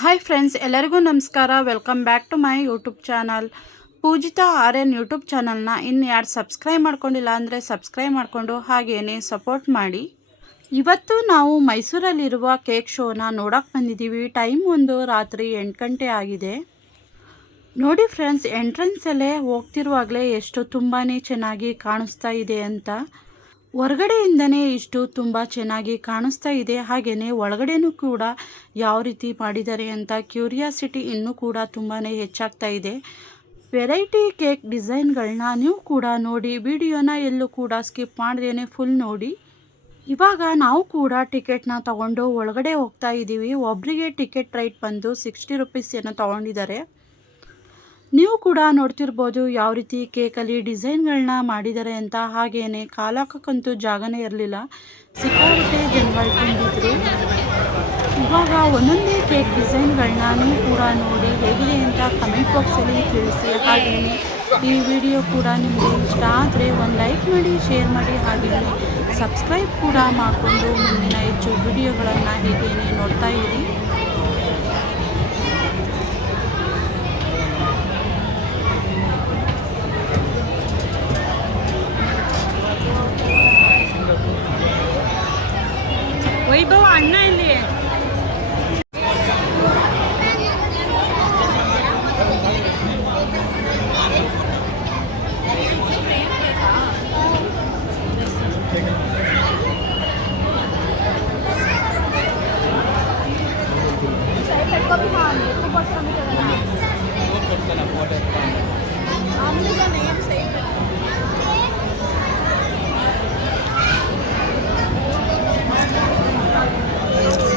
Hi friends ಎಲ್ಲರಿಗೂ ನಮಸ್ಕಾರ. Welcome back to my YouTube channel Pujitha R N YouTube ಚಾನಲ್ನ ಇನ್ನು ಯಾರು ಸಬ್ಸ್ಕ್ರೈಬ್ ಮಾಡ್ಕೊಂಡಿಲ್ಲ ಅಂದರೆ ಸಬ್ಸ್ಕ್ರೈಬ್ ಮಾಡಿಕೊಂಡು ಹಾಗೇನೆ ಸಪೋರ್ಟ್ ಮಾಡಿ. ಇವತ್ತು ನಾವು ಮೈಸೂರಲ್ಲಿರುವ ಕೇಕ್ ಶೋನ ನೋಡೋಕೆ ಬಂದಿದ್ದೀವಿ. ಟೈಮ್ ಒಂದು ರಾತ್ರಿ ಎಂಟು ಗಂಟೆ ಆಗಿದೆ. ನೋಡಿ ಫ್ರೆಂಡ್ಸ್ ಎಂಟ್ರೆನ್ಸಲ್ಲೇ ಹೋಗ್ತಿರುವಾಗಲೇ ಎಷ್ಟು ತುಂಬಾ ಚೆನ್ನಾಗಿ ಕಾಣಿಸ್ತಾ ಇದೆ ಅಂತ. ಹೊರಗಡೆಯಿಂದನೇ ಇಷ್ಟು ತುಂಬ ಚೆನ್ನಾಗಿ ಕಾಣಿಸ್ತಾ ಇದೆ. ಹಾಗೆಯೇ ಒಳಗಡೆನೂ ಕೂಡ ಯಾವ ರೀತಿ ಮಾಡಿದ್ದಾರೆ ಅಂತ ಕ್ಯೂರಿಯಾಸಿಟಿ ಇನ್ನೂ ಕೂಡ ತುಂಬಾ ಹೆಚ್ಚಾಗ್ತಾ ಇದೆ. ವೆರೈಟಿ ಕೇಕ್ ಡಿಸೈನ್ಗಳನ್ನ ನೀವು ಕೂಡ ನೋಡಿ, ವಿಡಿಯೋನ ಎಲ್ಲೂ ಕೂಡ ಸ್ಕಿಪ್ ಮಾಡ್ದೇನೆ ಫುಲ್ ನೋಡಿ. ಇವಾಗ ನಾವು ಕೂಡ ಟಿಕೆಟ್ನ ತಗೊಂಡು ಒಳಗಡೆ ಹೋಗ್ತಾ ಇದ್ದೀವಿ. ಒಬ್ಬರಿಗೆ ಟಿಕೆಟ್ ರೈಟ್ ಬಂದು ಸಿಕ್ಸ್ಟಿ ರುಪೀಸ್ ಏನೋ ತೊಗೊಂಡಿದ್ದಾರೆ. ನೀವು ಕೂಡ ನೋಡ್ತಿರ್ಬೋದು ಯಾವ ರೀತಿ ಕೇಕಲ್ಲಿ ಡಿಸೈನ್ಗಳನ್ನ ಮಾಡಿದ್ದಾರೆ ಅಂತ. ಹಾಗೇನೆ ಕಾಲಾಕಕ್ಕಂತೂ ಜಾಗನೇ ಇರಲಿಲ್ಲ. ಸಿಕ್ಕಾಪಟ್ಟೆ ಜನಗಳು ತುಂಬಿದ್ರು. ಇವಾಗ ಒಂದೊಂದೇ ಕೇಕ್ ಡಿಸೈನ್ಗಳನ್ನ ನೀವು ಕೂಡ ನೋಡಿ ಹೇಗಿದೆ ಅಂತ ಕಮೆಂಟ್ ಬಾಕ್ಸಲ್ಲಿ ತಿಳಿಸಿ. ಹಾಗೇನೆ ಈ ವಿಡಿಯೋ ಕೂಡ ನಿಮಗೆ ಇಷ್ಟ ಆದರೆ ಒಂದು ಲೈಕ್ ಮಾಡಿ, ಶೇರ್ ಮಾಡಿ ಹಾಗೆಯೇ ಸಬ್ಸ್ಕ್ರೈಬ್ ಕೂಡ ಮಾಡಿಕೊಂಡು ಮುಂದಿನ ಹೆಚ್ಚು ವಿಡಿಯೋಗಳನ್ನು ಹೇಗೇನೆ ನೋಡ್ತಾ ಇರಿ.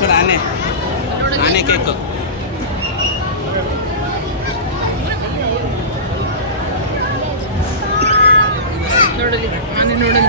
ಸರ್ ಆನೆ. ಆನೆ ಕೇಕ್ ನೋಡಲಿ ಆನೆ ನೋಡಲಿ.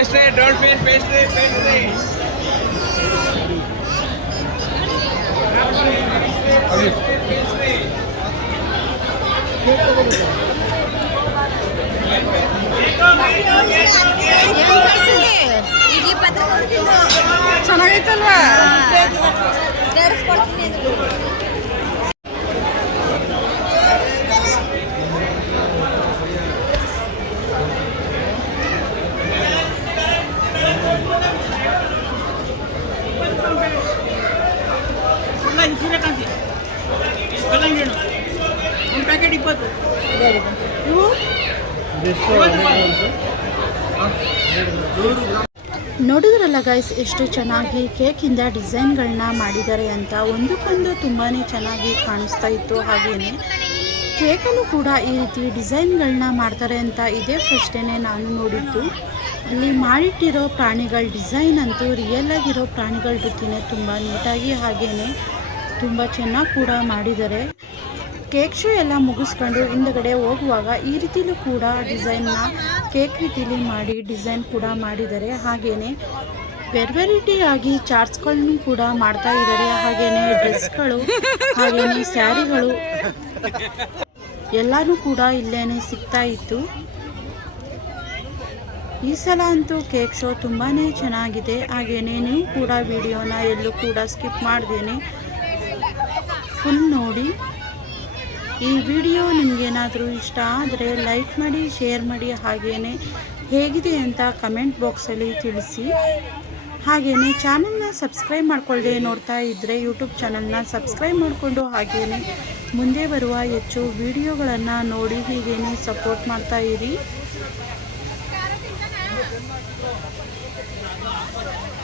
Pastry pastry dolphin pastry pastry ಚೆನ್ನಾಗೈತಲ್ವಾ? ನೋಡಿದ್ರಲ್ಲ ಗೈಸ್ ಎಷ್ಟು ಚೆನ್ನಾಗಿ ಕೇಕಿಂದ ಡಿಸೈನ್ಗಳನ್ನ ಮಾಡಿದ್ದಾರೆ ಅಂತ. ಒಂದಕ್ಕೊಂದು ತುಂಬಾ ಚೆನ್ನಾಗಿ ಕಾಣಿಸ್ತಾ ಇತ್ತು ಹಾಗೆಯೇ ಕೇಕಲ್ಲೂ ಕೂಡ ಈ ರೀತಿ ಡಿಸೈನ್ಗಳನ್ನ ಮಾಡ್ತಾರೆ ಅಂತ ಇದೇ ಫಸ್ಟೇ ನಾನು ನೋಡಿದ್ದು. ಅಲ್ಲಿ ಮಾಡಿಟ್ಟಿರೋ ಪ್ರಾಣಿಗಳ ಡಿಸೈನ್ ಅಂತೂ ರಿಯಲ್ ಆಗಿರೋ ಪ್ರಾಣಿಗಳ ಜೊತೆ ತುಂಬ ನೀಟಾಗಿ ಹಾಗೇನೆ ತುಂಬ ಚೆನ್ನಾಗಿ ಕೂಡ ಮಾಡಿದ್ದಾರೆ. ಕೇಕ್ ಶೋ ಎಲ್ಲ ಮುಗಿಸ್ಕೊಂಡು ಹಿಂದಗಡೆ ಹೋಗುವಾಗ ಈ ರೀತಿಲೂ ಕೂಡ ಡಿಸೈನ್ನ ಕೇಕ್ ರೀತಿಲಿ ಮಾಡಿ ಡಿಸೈನ್ ಕೂಡ ಮಾಡಿದ್ದಾರೆ. ಹಾಗೆಯೇ ವೆರೈಟಿ ಆಗಿ ಚಾರ್ಟ್ಸ್ಗಳನ್ನು ಕೂಡ ಮಾಡ್ತಾ ಇದ್ದಾರೆ. ಹಾಗೆಯೇ ಡ್ರೆಸ್ಗಳು ಹಾಗೆಯೇ ಸ್ಯಾರಿಗಳು ಎಲ್ಲನೂ ಕೂಡ ಇಲ್ಲೇ ಸಿಗ್ತಾ ಇತ್ತು. ಈ ಸಲ ಅಂತೂ ಕೇಕ್ ಶೋ ತುಂಬಾ ಚೆನ್ನಾಗಿದೆ. ಹಾಗೆಯೇ ನೀವು ಕೂಡ ವಿಡಿಯೋನ ಎಲ್ಲೂ ಕೂಡ ಸ್ಕಿಪ್ ಮಾಡ್ದೇನೆ. ಫುಲ್ ನೋಡಿ. ಈ ವಿಡಿಯೋ ನಿಮಗೇನಾದರೂ ಇಷ್ಟ ಆದರೆ ಲೈಕ್ ಮಾಡಿ, ಶೇರ್ ಮಾಡಿ ಹಾಗೆಯೇ ಹೇಗಿದೆ ಅಂತ ಕಮೆಂಟ್ ಬಾಕ್ಸಲ್ಲಿ ತಿಳಿಸಿ. ಹಾಗೆಯೇ ಚಾನಲ್ನ ಸಬ್ಸ್ಕ್ರೈಬ್ ಮಾಡಿಕೊಳ್ಳದೆ ನೋಡ್ತಾ ಇದ್ದರೆ ಯೂಟ್ಯೂಬ್ ಚಾನಲ್ನ ಸಬ್ಸ್ಕ್ರೈಬ್ ಮಾಡಿಕೊಂಡು ಹಾಗೆಯೇ ಮುಂದೆ ಬರುವ ಹೆಚ್ಚು ವಿಡಿಯೋಗಳನ್ನು ನೋಡಿ ಹೀಗೇನೆ ಸಪೋರ್ಟ್ ಮಾಡ್ತಾ ಇರಿ.